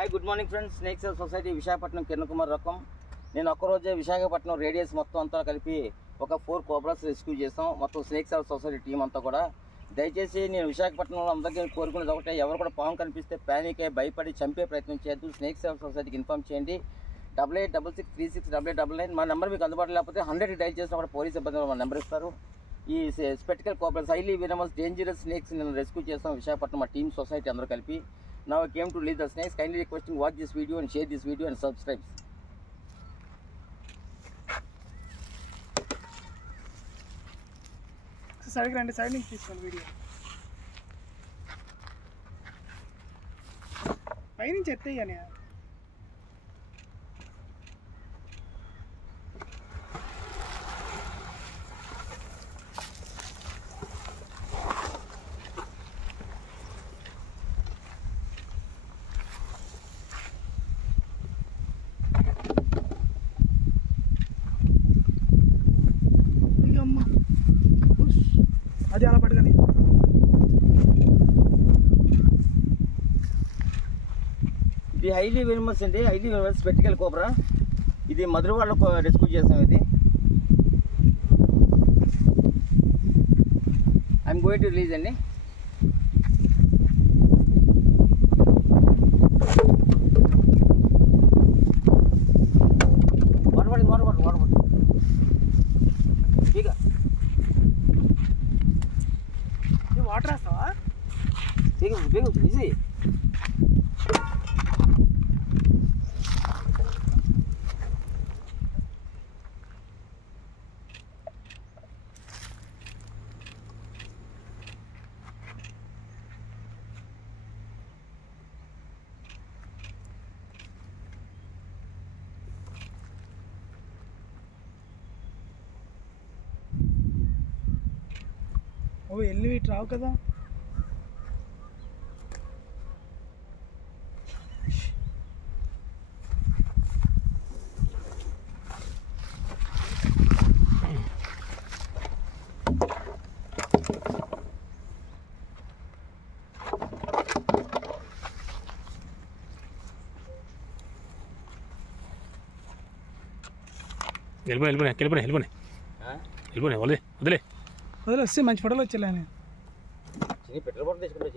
Hi good morning friends. Snake cell society Visakhapatnam Kiran Kumar రకం. నేను ఒక్కరోజే విశాఖపట్నం రేడియస్ మొత్తం అంతా కలిపి ఒక 4 కోబ్రాస్ రెస్క్యూ చేస్తాం. మొత్తం స్నేక్ సెల్ సొసైటీ టీం అంతా కూడా. దయచేసి నేను విశాఖపట్నంలో అందరికీ కోరుకునేది ఒకటే, ఎవరు కూడా పాము కనిపిస్తే ప్యానిక్ అయ్యి భయపడి చంపే ప్రయత్నం చేయొద్దు. స్నేక్ సెల్ సొసైటీకి ఇన్ఫార్మ్ చేయండి. 8866368899 మా నెంబర్ మీకు అందుబాటులో లేకపోతే 100 డైల్ చేసినా కూడా పోలీస్ సిబ్బంది మా నెంబర్ ఇస్తారు. ఈ spectacle cobras highly venomous dangerous snakes నేను రెస్క్యూ చేస్తాం విశాఖపట్నం మా టీమ్ సొసైటీ అందరూ కలిపి. Now I came to lead the snakes. Kindly requesting watch this video and share this video and subscribe. Side grande side link తీసుకోండి video. పై నుంచి ఎత్తేయని. అది అలా పడగానే ఇది హైలీ వెనమస్ అండి. Highly venomous spectacle cobra. ఇది మధురవాడలో రెస్క్యూ చేసాం. ఇది ఐఎమ్ గోయింగ్ టు రిలీజ్ అండి. వాటర్ వేస్తావా? ఈజీ. ఓ ఎల్లు ఇటు రావు కదా. వదిలే వస్తే మంచి ఫోటోలు వచ్చేలే. పెట్రోల్ బాటిల్ తీసుకుంటే